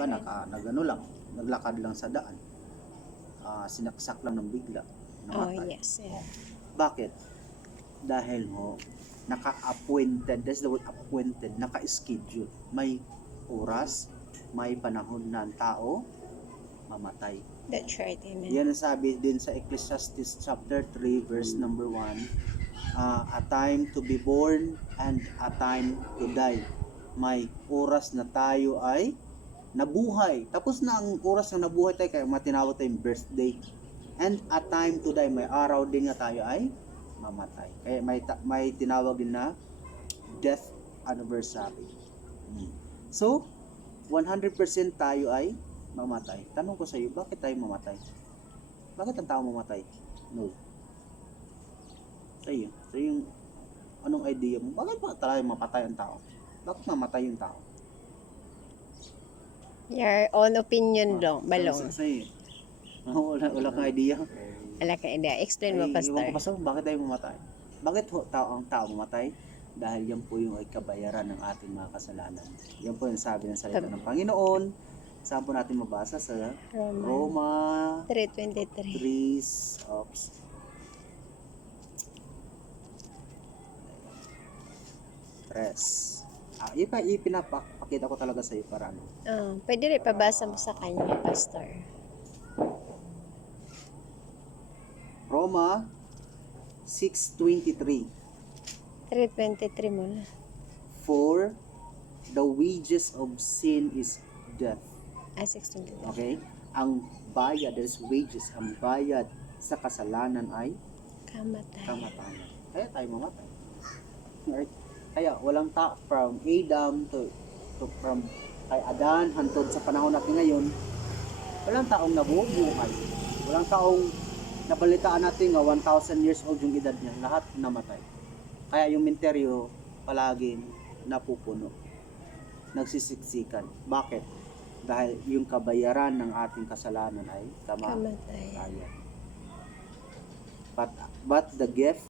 Iba nagano lang, naglakad lang sa daan. Sinaksak lang ng bigla. Oh, Namatay. yes. Yeah. Bakit? Dahil naka-appointed, that's the word appointed, naka-schedule. May oras, may panahon na ang tao mamatay. That's right. Amen. Yan ang sabi din sa Ecclesiastes chapter 3 verse number 1. A time to be born and a time to die. May oras na tayo ay nabuhay. Tapos na ang oras na nabuhay tayo, kaya matinawag tayong birthday. And a time to die. May araw din nga tayo ay mamatay. Kaya may tinawag din na death anniversary. So, 100% tayo ay mamatay. Tanong ko sa iyo, bakit tayo mamatay? Bakit ang tao mamatay? No. Sa iyo, anong idea mo? Bakit ba tayo mapatay ang tao? Bakit mamatay yung tao? Your own opinion lang, balong. Sa iyo. Wala kang idea. Wala ka idea. Explain mo, Iwan ko, Pastor. Pastor, bakit tayo mamatay? Bakit ang tao mamatay? Dahil yan po yung kabayaran ng ating mga kasalanan. Yan po yung sabi ng salita ng Panginoon. Saan po natin mabasa? Sa Roma 3:23. 3. Ipinapakita ko talaga sa iyo para ano. Pwede rin pabasa mo sa kanya, Pastor. Roma 6:23. 3:23 muna. For the wages of sin is death. 6:23. Okay? Ang bayad, there's wages, ang bayad sa kasalanan ay Kamatay. kamatayan. Kaya tayo mamatay. Right? Kaya walang from Adam to from kay Adan hantod sa panahon natin ngayon, walang taong nabubuhay. Walang taong nabalitaan natin nga 1,000 years old yung edad niya. Lahat namatay. Kaya yung menteryo palaging napupuno. Nagsisiksikan. Bakit? Dahil yung kabayaran ng ating kasalanan ay kamatayan. Kamatay. But the gift